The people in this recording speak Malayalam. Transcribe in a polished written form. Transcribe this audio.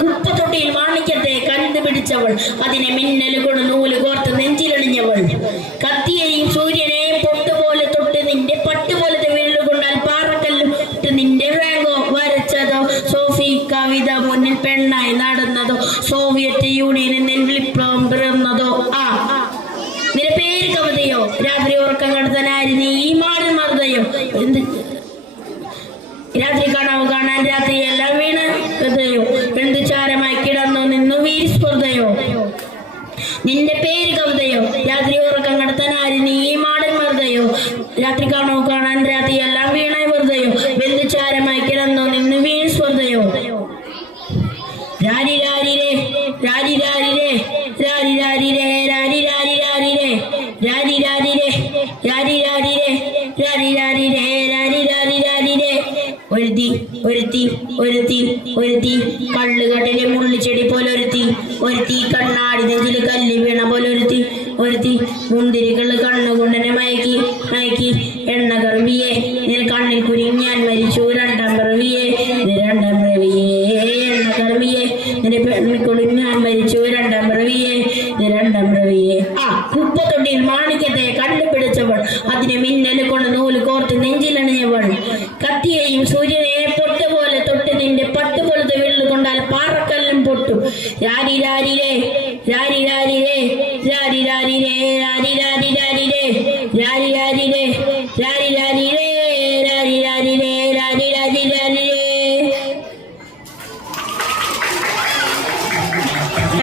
കുപ്പത്തൊട്ടിയിൽ മാണിക്യത്തെ കണ്ടുപിടിച്ചവൾ, അതിനെ മിന്നലുകൊണ്ട് നൂല് കോർത്ത് നെഞ്ചിലണിഞ്ഞവൾ. കത്തിയെയും സൂര്യനെയും പൊട്ടുപോലെ തൊട്ട് നിന്റെ പട്ടുപോലത്തെ വിരലുകൊണ്ടാൽ പാറക്കല്ലും നിന്റെ റാങ്കോ വരച്ചതോ, സോഫി കവിത മുന്നിൽ പെണ്ണായി നടന്നതോ, സോവിയറ്റ് യൂണിയനിൽ വിപ്ലവം പിറന്നതോ. നിന്റെ പേര് കവിതയോ, രാത്രി ഉറക്കം കടത്തനാരി നീ ഈ മാടൻ മറുതയോ, രാത്രി കാണാവ് കാണാൻ രാത്രിയെല്ലാം വീണ് ഹൃദയോ, എന്ത് ചാരമായി കിടന്നു നിന്നു വീരിസ്പൃതയോ. നിന്റെ പേര് കവിതയോ, രാത്രി ഉറക്കം കടത്തനാരി നീ ഈ മാടൻ മറുതയോ, രാത്രി കാണാവ് കാണാൻ രാത്രിയെല്ലാം വീണ വെറുതെയോ, എന്ത് ചാരമായി കിടന്നു നിന്നു വീരിസ്പൃതയോ. രാരി രാരിരേ രാരി രാരിരേ രാരി രാരിരേ രാരി രാരി രാരിരേ രാരി രാരിരേ രാരി രാരിരേ രാരി രാരിരേ രാരി രാരി രാരിരേ. ഒരുത്തി ഒരുത്തി ഒരുത്തി ഒരുത്തി കള്ളുകടലെ മുള്ളിച്ചെടി പോലൊരുത്തി, ഒരുത്തി കണ്ണാടി നെഞ്ചില് കല്ല് വീണ പോലൊരുത്തി, ഒരുത്തി മുന്തിരികള് കണ്ണുകൊണ്ടനെ മയക്കി മയക്കി. എണ്ണ കറുമ്പിയെ നിന്റെ കണ്ണിൽ കുരുങ്ങാൻ മരിച്ചു രണ്ടാം പിറവിയെ, രണ്ടാം പിറവിയെ. എണ്ണ കറുമ്പിയെ നിന്റെ പെണ്ണിൽ കുടുങ്ങാൻ മരിച്ചു രണ്ടാം പിറവിയെ, രണ്ടാം പിറവിയെ. കുപ്പത്തൊട്ടിയിൽ മാണിക്യത്തെ കണ്ടുപിടിച്ചവൾ, അതിനെ മിന്നല് കൊണ്ട് നൂല് കോർത്ത് നെഞ്ചിലണിഞ്ഞവൾ. കത്തിയെയും സൂര്യനെ പൊട്ടുപോലെ തൊട്ട് നിന്റെ പട്ടുപോലത്തെ വിരല് കൊണ്ടാൽ പാറക്കല്ലും പൊട്ടും. രാരി രാരിരേ രാരി രാരിരേ രാരി രാരിരേ രാരി രാരി രാരിരേ രാരി